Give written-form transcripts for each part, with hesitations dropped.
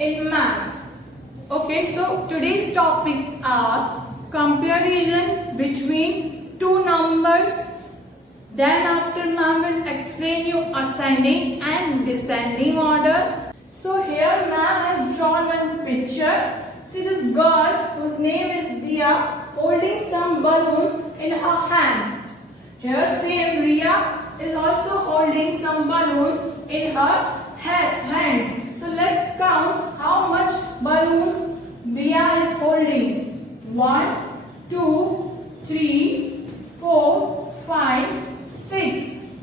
in math. Okay, so today's topics are comparison between two numbers. Then after ma'am will explain you ascending and descending order. So here ma'am has drawn one picture. See this girl whose name is Dia holding some balloons in her hand. Here same Ria is also holding some balloons in her hands. So let's count how much balloons Dia is holding. 1, 2, 3, 4, 5, 6.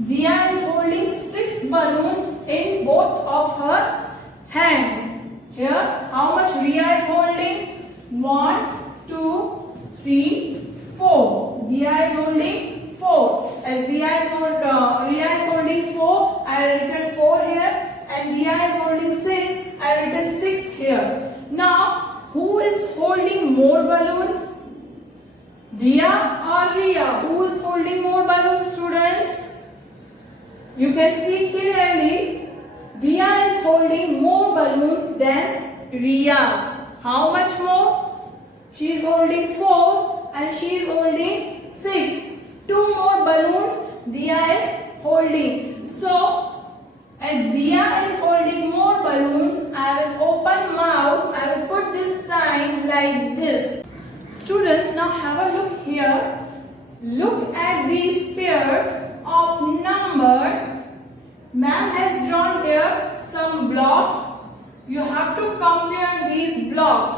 Dia is holding 6 balloons in both of her hands. Here, how much Ria is holding? 1, 2, 3, 4. Dia is holding 4. As Ria is holding 4, I have written 4 here. And Dia is holding 6, I have written 6 here. Now, who is holding more balloons? Dia or Ria? Who is holding more balloons, students? You can see clearly, Dia is holding more balloons than Ria. How much more? She is holding 4 and she is holding 6. 2 more balloons Dia is holding. So, as Dia is holding more balloons, I will open mouth, I will put this sign like this. Students, now have a look here. Look at these pairs of numbers. Ma'am has drawn here some blocks. You have to compare these blocks.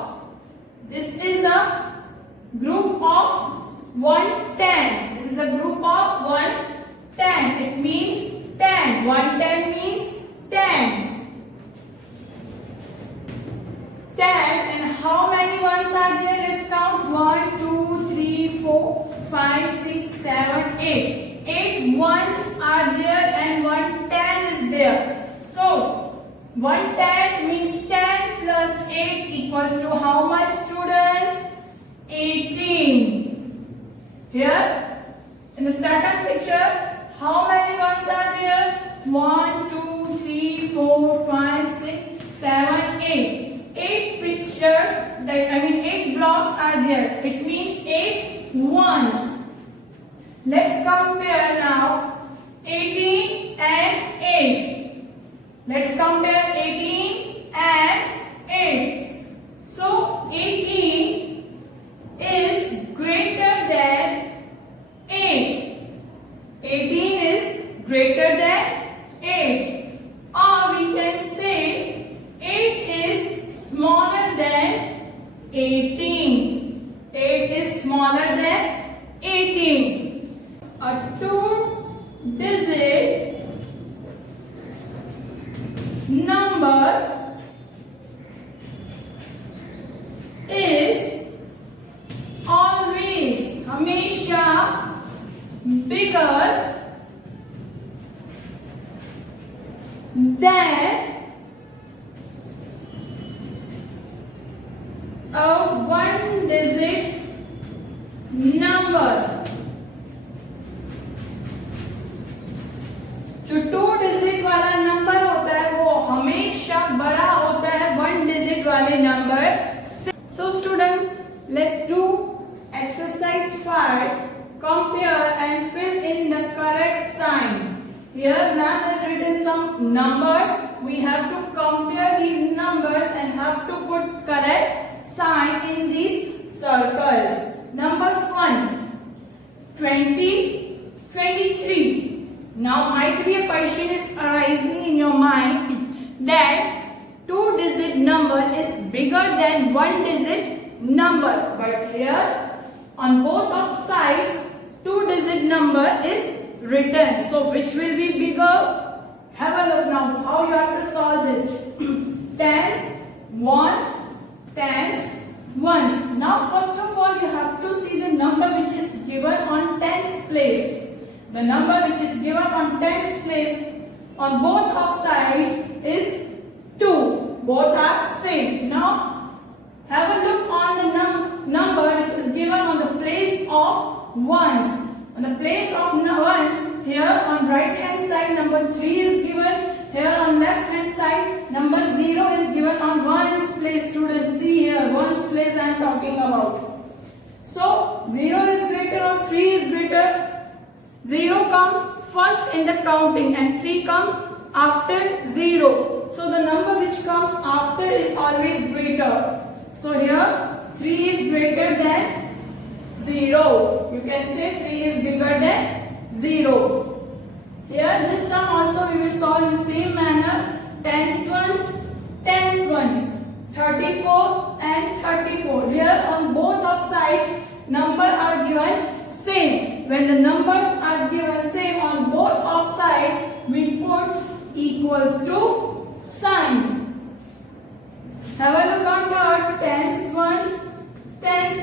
This is a group of 110. This is a group of 110. It means 10. 110 means 10. 10, and how many ones are there? Let's count. 1, 2, 3, 4, 5, 6, 7, 8. 8 ones are there and 110 is there. So 110 means 10 plus 8 equals to how much, students? 18. Here in the second picture, how many ones are there? 1, 2, 3, 4, 5, 6, 7, 8. 8 pictures, 8 blocks are there. It means 8 ones. Let's compare now 18 and 8. Let's compare 18 and 8. So 18 is greater than 8. 18 is greater than 8. Or we can say 8 is smaller than 18. 8 is smaller than 18. A 2-digit number is always, हमेशा bigger than a 1-digit number. जो 2-digit वाला number होता है वो हमेशा बड़ा होता है 1-digit वाले नंबर से. So students, let's do exercise 5. Compare and fill in the correct sign. Here ma'am has written some numbers. We have to compare these numbers and have to put correct sign in these circles. Number 1, 20, 23. Now might be a question is arising in your mind that 2-digit number is bigger than 1-digit number. But here on both of sides 2-digit number is written. So which will be bigger? Have a look now how you have to solve this. Tens, ones, tens, ones. Now first of all you have to see the number which is given on tens place. The number which is given on tens place on both of sides is 2. Both are same. Now have a look on the number which is given on the place of ones. On the place of ones, here on right hand side number 3 is given, Here on left hand side, number 0 is given on ones place. Students, see here, ones place I am talking about. So 0 is greater or 3 is greater. 0 comes first in the counting and 3 comes after 0. So the number which comes after is always greater. So here 3 is greater than 0. You can say 3 is bigger than 0. Here this sum also we will solve in the same manner. Tens ones, 34 and 34. Here on both of sides numbers are given same. When the numbers are given same on both of sides, we put equals to sign. Have a look on third. Tens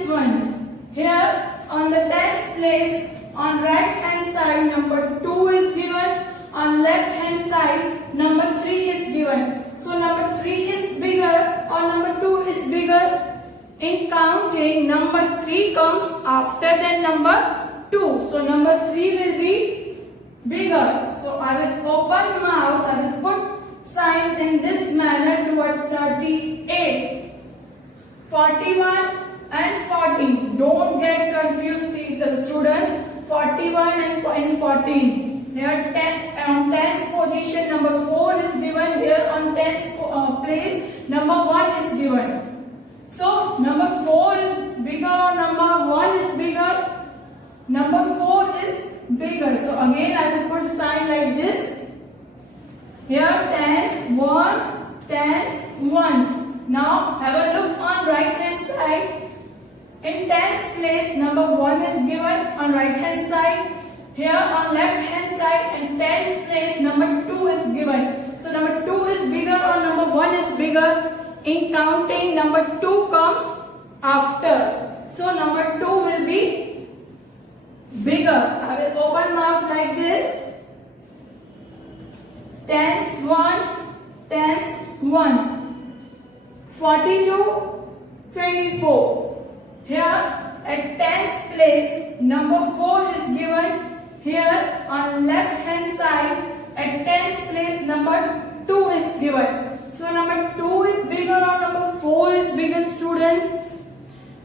ones. Here on the tens place, on right hand side number 2 is given, on left hand side number 3 is given. So number 3 is bigger or number 2 is bigger. In counting, number 3 comes after than number 2. So number 3 will be bigger. So I will open mouth, I will put sign in this manner towards 38. 41 and 14. Don't get confused, students. 41 and 14. Here 10's position number 4 is given. Here on 10's place number 1 is given. So number 4 is bigger or number 1 is bigger? Number 4 is bigger. So again I will put sign like this. Here tens, ones. Now have a look on right hand side. In tens place number 1 is given on right hand side. Here on left hand side in tens place number 2 is given. So number 2 is bigger or number 1 is bigger? In counting, number 2 comes after. So number 2 will be bigger. I will open mouth like this. Tens ones. 42, 24. Here at tens place, number 4 is given. Here on left hand side, at tens place, number 2 is given. So number 2 is bigger or number 4 is bigger, student?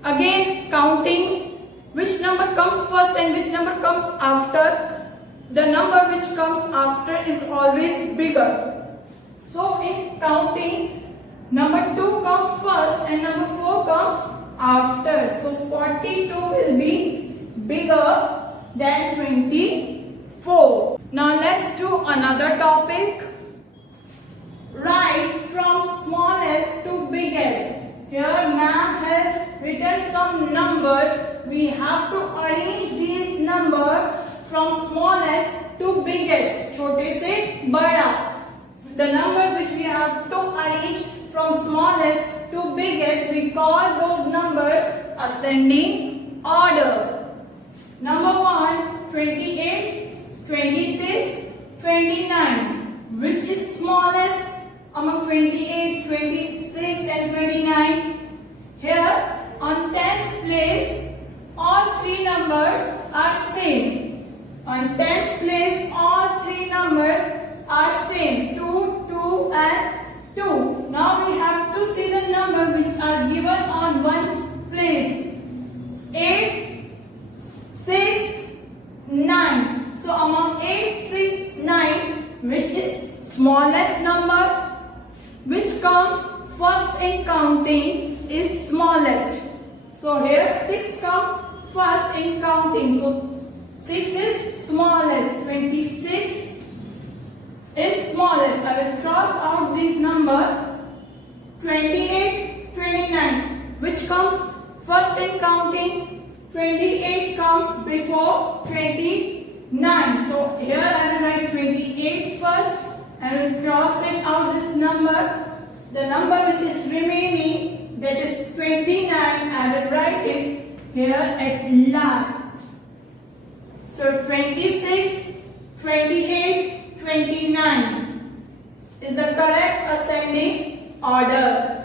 Again counting, which number comes first and which number comes after? The number which comes after is always bigger. So in counting, number 2 comes first and number 4 comes after. So 42 will be bigger than 24. Now let's do another topic. Write from smallest to biggest. Here ma'am has written some numbers. We have to arrange these numbers from smallest to biggest. Chote se bada. The numbers which we have to arrange from smallest to biggest, we call those numbers ascending order. Number 1, 28, 26, 29. Which is smallest among 28, 26 and 29? Here on tens place, all three numbers are same. On tens place, all three numbers are same. 2, 2 and 2. Now we have to see the number which are given on ones place. 8, 6, 9. So among 8, 6, 9, which is smallest number? Which comes first in counting is smallest. So here 6 comes first in counting. So 6 is smallest. 26 is smallest. I will cross out this number. 28, 29. Which comes first in counting? 28 comes before 29. So here I will write 28 first. I will cross it out this number. The number which is remaining, that is 29, I will write it here at last. So 26, 28, 29 is the correct ascending order.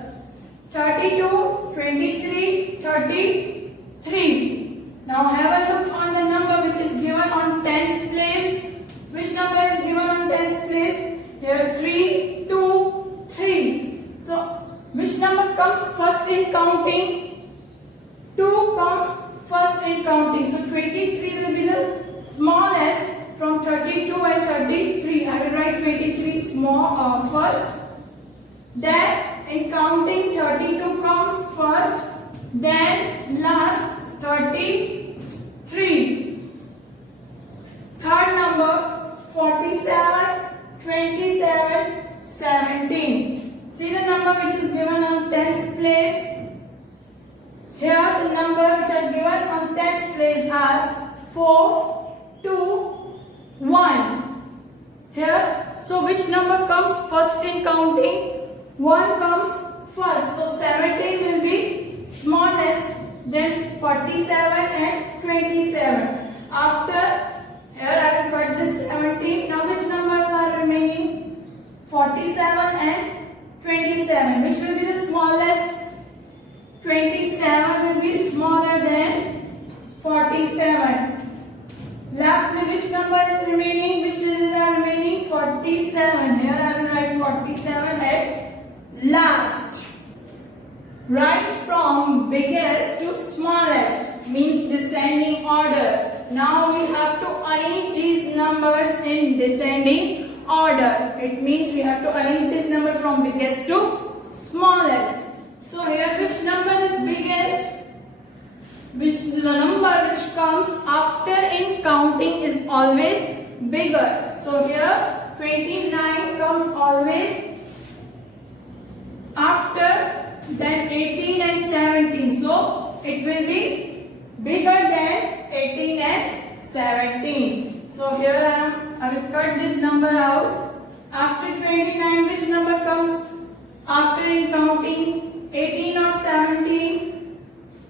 32, 23, 33. Now have a look on the number which is given on tens place. Which number is given on tens place? Here 3 counting, 2 comes first in counting. So 23 will be the smallest from 32 and 33. I will write 23 small first. Then in counting 32 comes first. Then last 33. Third number 47, 27, 17. See the number which is given on tens place. Here the number which are given on tens place are 4, 2, 1. Here, so which number comes first in counting? 1 comes first. So 17 will be smallest, then 47 and 27. After, here I will cut this 17. Now which numbers are remaining? 47 and 27. Which will be the smallest? 27 will be smaller than 47. Lastly, which number is remaining? Which digits are remaining? 47. Here I will write 47 at last. Write from biggest to smallest means descending order. Now we have to arrange these numbers in descending order. It means we have to arrange this number from biggest to smallest. So here which number is biggest? Which the number which comes after in counting is always bigger. So here 29 comes always after, then 18 and 17. So it will be bigger than 18 and 17. So here I will cut this number out. After 29, which number comes after in counting? 18 or 17?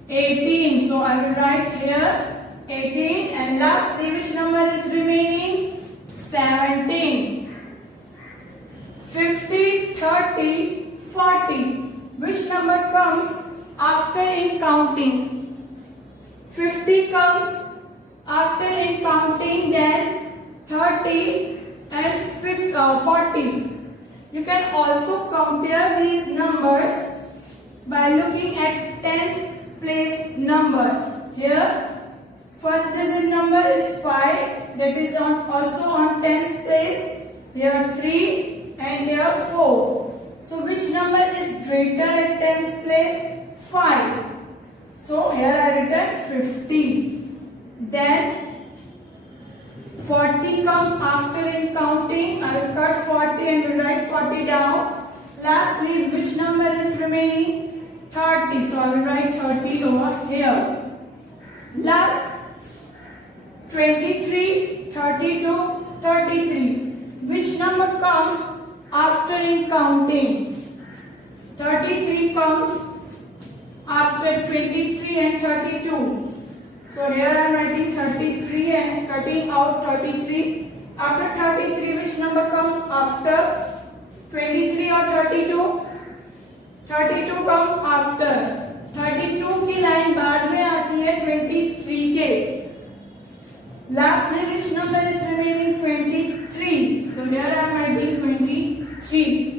18. So I will write here 18. And lastly, which number is remaining? 17. 50, 30, 40. Which number comes after in counting? 50 comes after in counting, then 30 and 50, 40. You can also compare these numbers by looking at tens place number. Here first digit number is 5, that is also on tens place. Here 3 and here 4. So which number is greater at tens place? 5. So here I written 50. Then 40 comes after in counting. I will cut 40 and will write 40 down. Lastly, which number is remaining? 30. So I will write 30 over here. Last 23, 32, 33. Which number comes after in counting? 33 comes after 23 and 32. So here I am writing 33 and cutting out 33. After 33, which number comes after? 23 or 32? 32 comes after. 32 की line बाद में आती है 23 के. Lastly, which number is remaining? 23. So here I am writing 23.